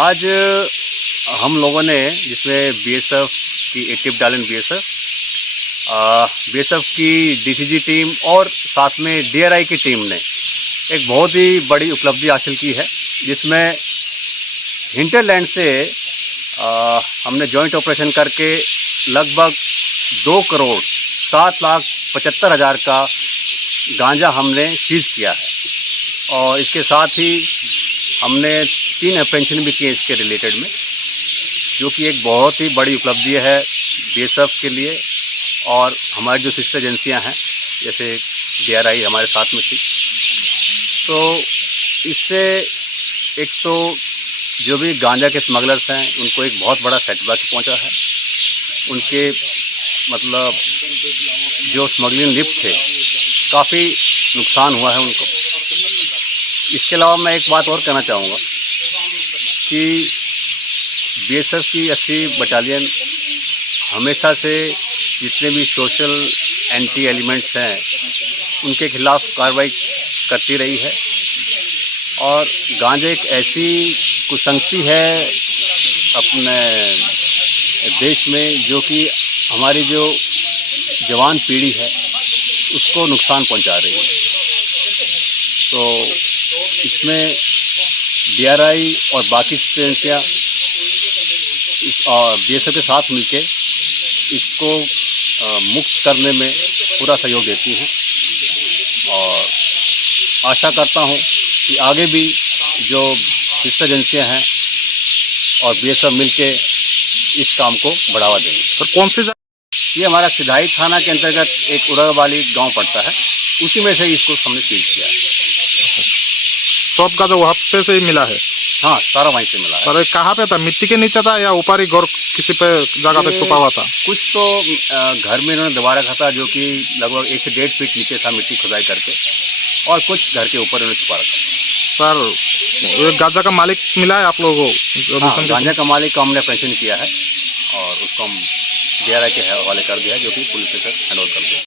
आज हम लोगों ने जिसमें बीएसएफ की एक टिप डालन बीएसएफ की डीसीजी टीम और साथ में डीआरआई की टीम ने एक बहुत ही बड़ी उपलब्धि हासिल की है, जिसमें हिंटरलैंड से हमने जॉइंट ऑपरेशन करके लगभग 2,07,75,000 का गांजा हमने सीज किया है। और इसके साथ ही हमने 3 अप्रेंशन भी किए इसके रिलेटेड में, जो कि एक बहुत ही बड़ी उपलब्धि है बीएसएफ के लिए। और हमारी जो सिस्टर एजेंसियां हैं जैसे डीआरआई हमारे साथ में थी, तो इससे एक तो जो भी गांजा के स्मगलर्स हैं उनको एक बहुत बड़ा सेटबैक पहुंचा है। उनके मतलब जो स्मगलिंग लिफ्ट थे काफ़ी नुकसान हुआ है उनको। इसके अलावा मैं एक बात और कहना चाहूँगा कि बीएसएफ की 80 बटालियन हमेशा से जितने भी सोशल एंटी एलिमेंट्स हैं उनके खिलाफ कार्रवाई करती रही है। और गांजा एक ऐसी कुसंगति है अपने देश में जो कि हमारी जो जवान पीढ़ी है उसको नुकसान पहुंचा रही है। तो इसमें डीआरआई और बाकी एजेंसियाँ और बीएसएफ के साथ मिलके इसको मुक्त करने में पूरा सहयोग देती हैं। और आशा करता हूं कि आगे भी जो सिस्टर एजेंसियाँ हैं और बीएसएफ मिलके इस काम को बढ़ावा देंगे। और कौन सी ये हमारा सिधाई थाना के अंतर्गत एक उड़ावाली गांव पड़ता है, उसी में से इसको हमने सीज किया है। सब का जो वहाँ पे से ही मिला है? हाँ, सारा वहीं से मिला है। सर कहाँ पे था? मिट्टी के नीचे था या ऊपर ही घर किसी पे जगह पे छुपा हुआ था? कुछ तो घर में इन्होंने दबा रखा था, जो कि लगभग 1 से 1.5 फीट नीचे था मिट्टी खुदाई करके, और कुछ घर के ऊपर इन्होंने छुपा रखा। सर ये गांजा का मालिक मिला है आप लोगों को? हाँ, गांजा का मालिक का हमने पेंशन किया है और उसको हम डीआरआई के हवाले कर दिया है, जो कि पुलिस से हैंड ओवर कर दिया।